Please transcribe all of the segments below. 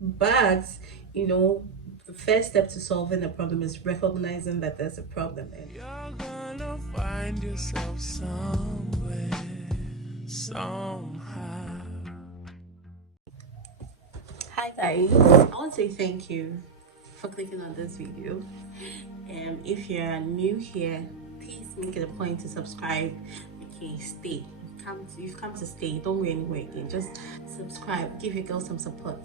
But the first step to solving a problem is recognizing that there's a problem. And you're gonna find yourself somewhere, somehow. Hi guys, I want to say thank you for clicking on this video. If you're new here, please make it a point to subscribe. Okay, stay. You've come to stay. Don't go anywhere again. Just subscribe. Give your girl some support.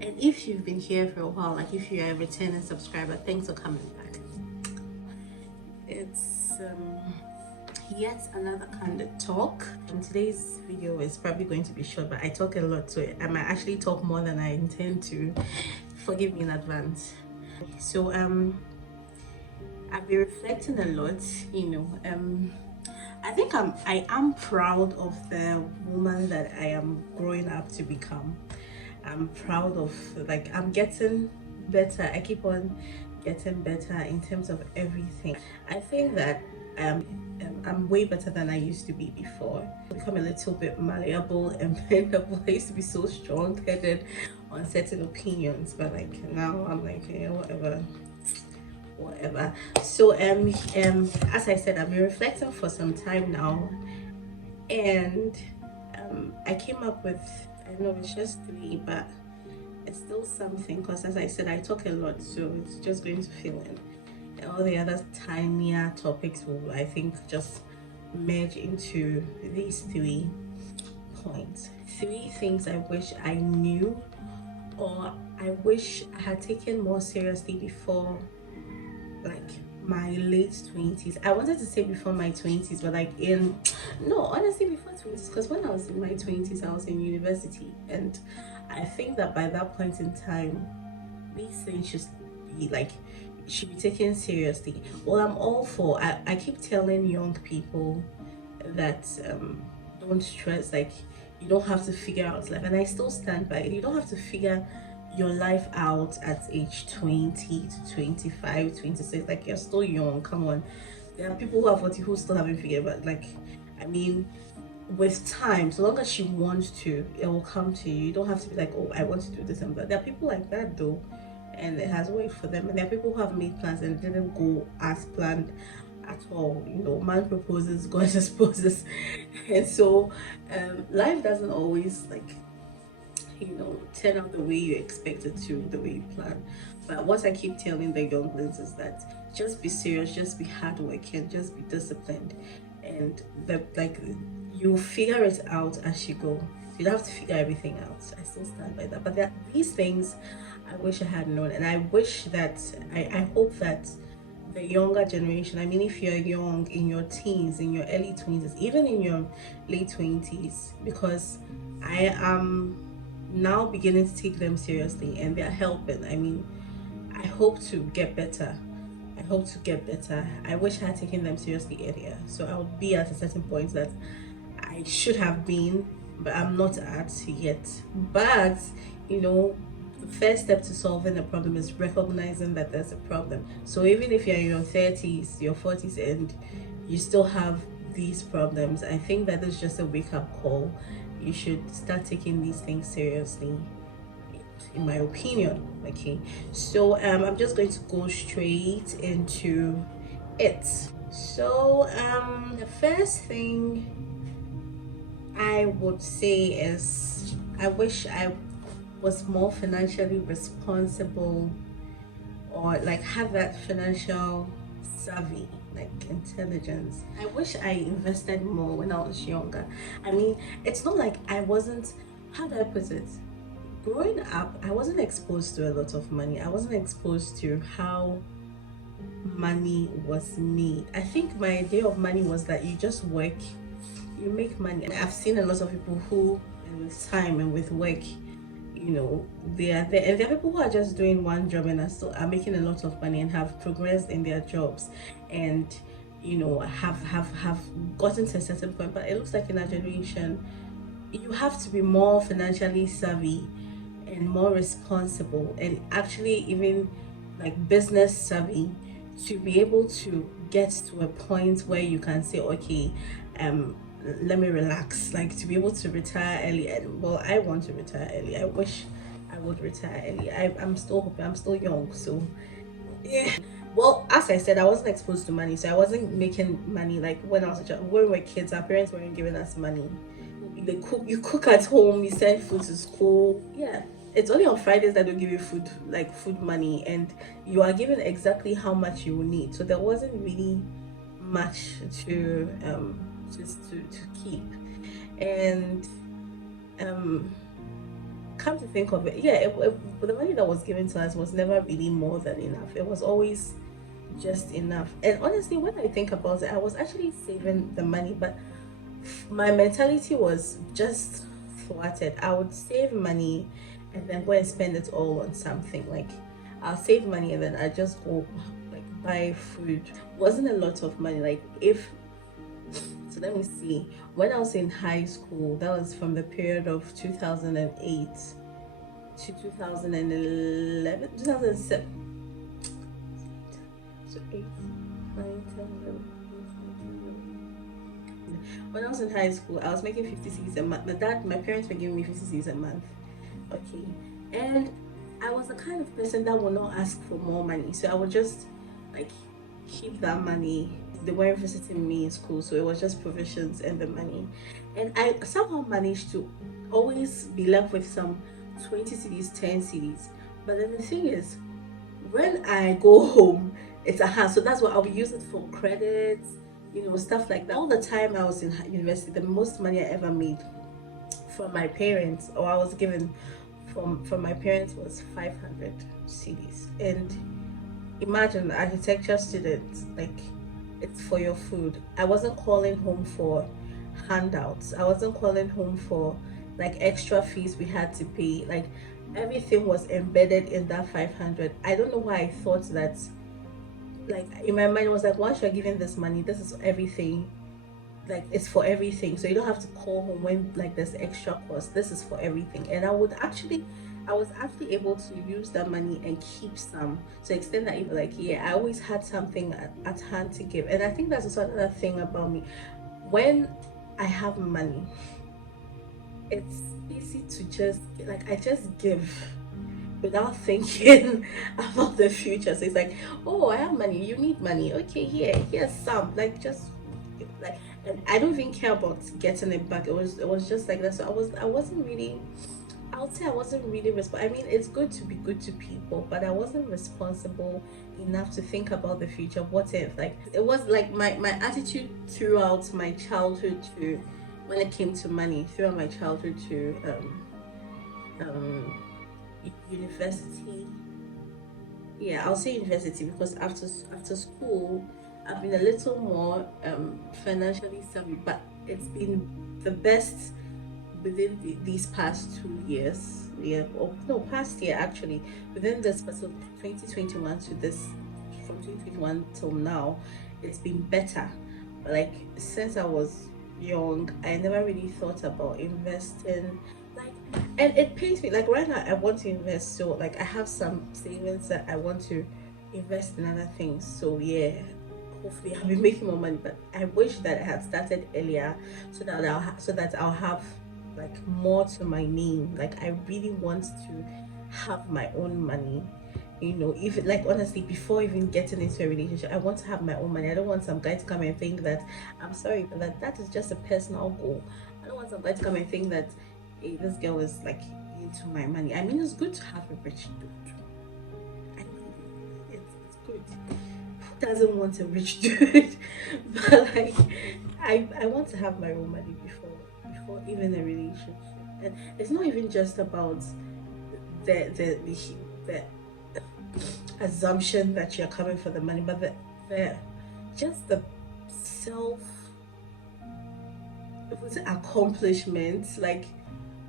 And if you've been here for a while, like if you're a returning subscriber, thanks for coming back. It's yet another candid talk, and today's video is probably going to be short, but I talk a lot, so I might actually talk more than I intend to. Forgive me in advance. So I've been reflecting a lot. I think I am proud of the woman that I am growing up to become. I'm proud of, like, I'm getting better. I keep on getting better in terms of everything. I think that I'm way better than I used to be before. I've become a little bit malleable and bendable. I used to be so strong-headed on certain opinions, but like now I'm like, whatever. So as I said, I've been reflecting for some time now, and I came up with, I know it's just three, but it's still something, because as I said, I talk a lot, so it's just going to fill in. And all the other tinier topics will, I think, just merge into these 3 points. 3 things I wish I knew, or I wish I had taken more seriously before, like, my late 20s. I wanted to say before my 20s, but like no, honestly before 20s, because when I was in my 20s I was in university, and I think that by that point in time these things should be taken seriously. Well, I'm all for, I keep telling young people that don't stress, like, you don't have to figure out life, and I still stand by it. You don't have to figure your life out at age 20 to 25, 26. Like, you're still young, come on. There are people who are 40 who still haven't figured out, like, I mean, with time, so long as you want to, it will come to you. You don't have to be like, oh, I want to do this and that. There are people like that though, and it has worked for them. And there are people who have made plans and it didn't go as planned at all. Man proposes, God disposes. And so life doesn't always, like, turn out the way you expect it to, the way you plan. But what I keep telling the younglings is that just be serious, just be hardworking, just be disciplined, and you'll figure it out as you go. You don't have to figure everything out. I still stand by that. But these things I wish I had known, and I wish that I hope that the younger generation, I mean, if you're young, in your teens, in your early 20s, even in your late 20s, because I am now beginning to take them seriously and they're helping. I mean, I hope to get better. I hope to get better. I wish I had taken them seriously earlier, so I would be at a certain point that I should have been, but I'm not at yet. But the first step to solving a problem is recognizing that there's a problem. So even if you're in your 30s, your 40s, and you still have these problems, I think that is just a wake-up call. You should start taking these things seriously, in my opinion. Okay, so I'm just going to go straight into it. So the first thing I would say is I wish I was more financially responsible, or like have that financial savvy, like intelligence. I wish I invested more when I was younger. I mean, it's not like I wasn't, how do I put it? Growing up, I wasn't exposed to a lot of money. I wasn't exposed to how money was made. I think my idea of money was that you just work, you make money. And I've seen a lot of people who, and with time and with work, they are there, and there are people who are just doing one job and are making a lot of money and have progressed in their jobs, and have gotten to a certain point. But it looks like in our generation you have to be more financially savvy and more responsible, and actually even like business savvy, to be able to get to a point where you can say, okay, let me relax, like to be able to retire early. And well, I want to retire early. I wish I would retire early. I'm still hoping. I'm still young, so yeah. Well, as I said, I wasn't exposed to money, so I wasn't making money like when I was a child. When we were kids, our parents weren't giving us money. You cook at home, you send food to school. Yeah, it's only on Fridays that they'll give you food, like food money, and you are given exactly how much you will need. So there wasn't really much to just to keep. And um come to think of it, yeah, the money that was given to us was never really more than enough. It was always just enough. And honestly, when I think about it, I was actually saving the money, but my mentality was just thwarted. I would save money and then go and spend it all on something. Like I'll save money and then I just go like buy food. Wasn't a lot of money. Like if so, let me see. When I was in high school, that was from the period of 2008 to 2011, 2007. So 8, 9, 10, 11. When I was in high school, I was making 50 cedis a month. My parents were giving me 50 cedis a month. Okay. And I was the kind of person that would not ask for more money. So I would just like keep that money. They weren't visiting me in school, so it was just provisions and the money. And I somehow managed to always be left with some 20 cedis, 10 cedis. But then the thing is, when I go home, it's a hand. So that's what I'll use it for credits, stuff like that. All the time I was in university, the most money I ever made from my parents, or I was given from my parents, was 500 cedis. And imagine, architecture students, like, it's for your food. I wasn't calling home for handouts. I wasn't calling home for like extra fees we had to pay. Like everything was embedded in that 500. I don't know why I thought that, like in my mind it was like, once you're giving this money, this is everything. Like it's for everything, so you don't have to call home when like there's extra cost. This is for everything. And I was actually able to use that money and keep some, to extend that even, like, yeah, I always had something at hand to give. And I think that's also another thing about me. When I have money, it's easy to just like, I just give without thinking about the future. So it's like, oh, I have money, you need money, okay, here's some, like, just like, and I don't even care about getting it back. It was just like that. So I wasn't really, I would say I wasn't really responsible. I mean, it's good to be good to people, but I wasn't responsible enough to think about the future. What if, like, it was like my attitude throughout my childhood to, when it came to money, throughout my childhood to university. Yeah, I'll say university, because after school I've been a little more financially savvy, but it's been the best within these past 2 years. Yeah, or no, past year actually. Within this, but so 2021 to this, from 2021 till now, it's been better. Like since I was young, I never really thought about investing. Like, and it pains me. Like right now, I want to invest, so like I have some savings that I want to invest in other things. So yeah, hopefully I'll be making more money. But I wish that I had started earlier, so that I'll have like more to my name. Like I really want to have my own money. Even like, honestly, before even getting into a relationship, I want to have my own money. I don't want some guy to come and think that, I'm sorry, but that is just a personal goal. I don't want some guy to come and think that, hey, this girl is like into my money. I mean, it's good to have a rich dude. I mean, it's good. Who doesn't want a rich dude? But like, I want to have my own money before even a relationship. And it's not even just about the assumption that you're coming for the money, but the just the self, what's it, accomplishment, like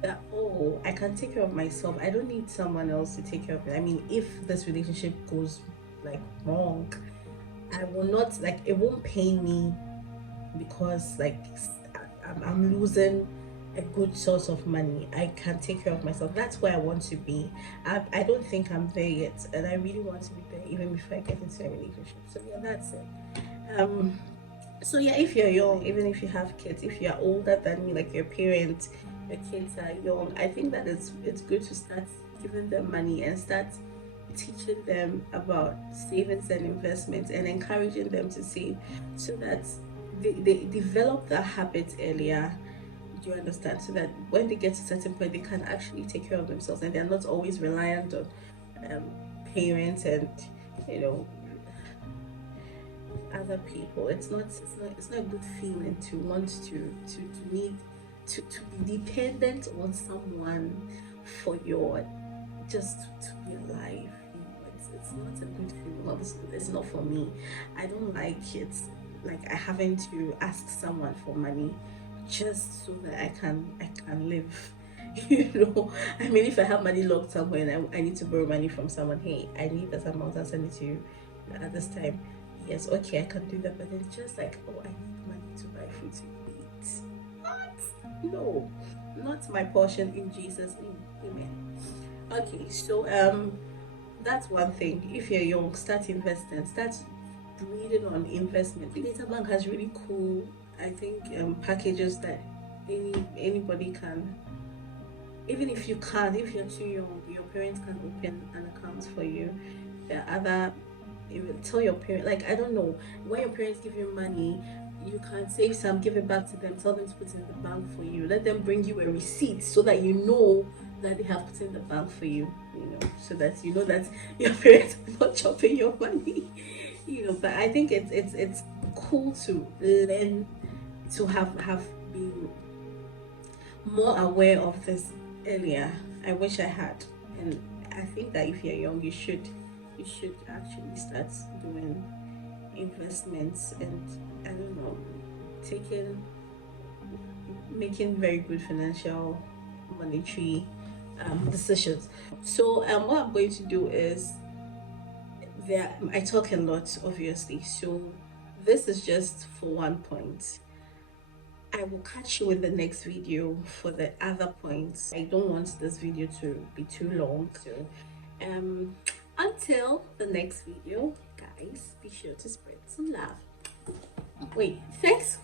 that, oh, I can take care of myself, I don't need someone else to take care of me. I mean, if this relationship goes like wrong, I will not, like, it won't pain me, because like I'm losing a good source of money. I can take care of myself. That's where I want to be. I don't think I'm there yet, and I really want to be there even before I get into a relationship. So yeah, that's it. So yeah, if you're young, even if you have kids, if you're older than me, like your parents, your kids are young, I think that it's good to start giving them money and start teaching them about savings and investments and encouraging them to save, so that they develop that habit earlier. Do you understand? So that when they get to a certain point, they can actually take care of themselves and they're not always reliant on um, parents and, you know, other people. It's not a good feeling to want to need to be dependent on someone for your just to be alive. You know, it's not a good feeling. Obviously, it's not for me. I don't like it. Like I having to ask someone for money just so that I can live. You know, I mean, if I have money locked somewhere and I need to borrow money from someone, hey, I need this amount, I'll send it to you at this time. Yes, okay, I can do that, but then it's just like, oh, I need money to buy food to eat. What? No, not my portion in Jesus' name. Amen. Okay, so that's one thing. If you're young, start investing. Start reading on investment. Data Bank has really cool, I think, packages that anybody can. Even if you can't, if you're too young, your parents can open an account for you. There are other, you will tell your parents, like, I don't know, when your parents give you money, you can save some, give it back to them, tell them to put it in the bank for you. Let them bring you a receipt so that you know that they have put in the bank for you, you know, so that you know that your parents are not chopping your money. You know, but I think it's cool to learn, to have been more aware of this earlier. I wish I had. And I think that if you're young, you should actually start doing investments and, I don't know, taking making very good financial monetary decisions. So what I'm going to do is, there I talk a lot, obviously, so this is just for one point. I will catch you in the next video for the other points. I don't want this video to be too long, so um until the next video, guys, be sure to spread some love. Wait, thanks.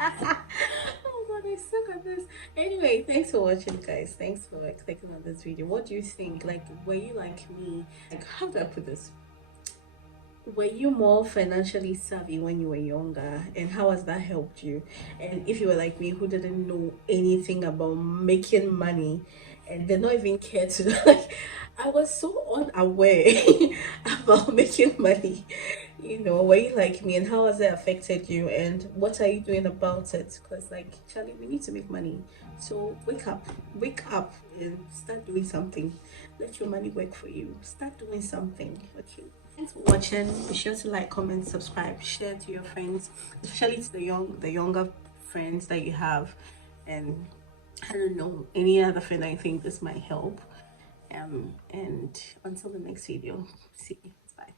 Oh god, I suck at this. Anyway, thanks for watching, guys. Thanks for like clicking on this video. What do you think? Like, were you like me? Like, how do I put this? Were you more financially savvy when you were younger, and how has that helped you? And if you were like me, who didn't know anything about making money and did not even care to like, I was so unaware about making money. You know, were you like me, and how has it affected you, and what are you doing about it? Because like, Charlie, we need to make money. So wake up and start doing something. Let your money work for you. Start doing something. Okay. Thanks for watching. Be sure to like, comment, subscribe, share to your friends, especially to the younger friends that you have, and I don't know, any other friend I think this might help. And until the next video, see you. Bye.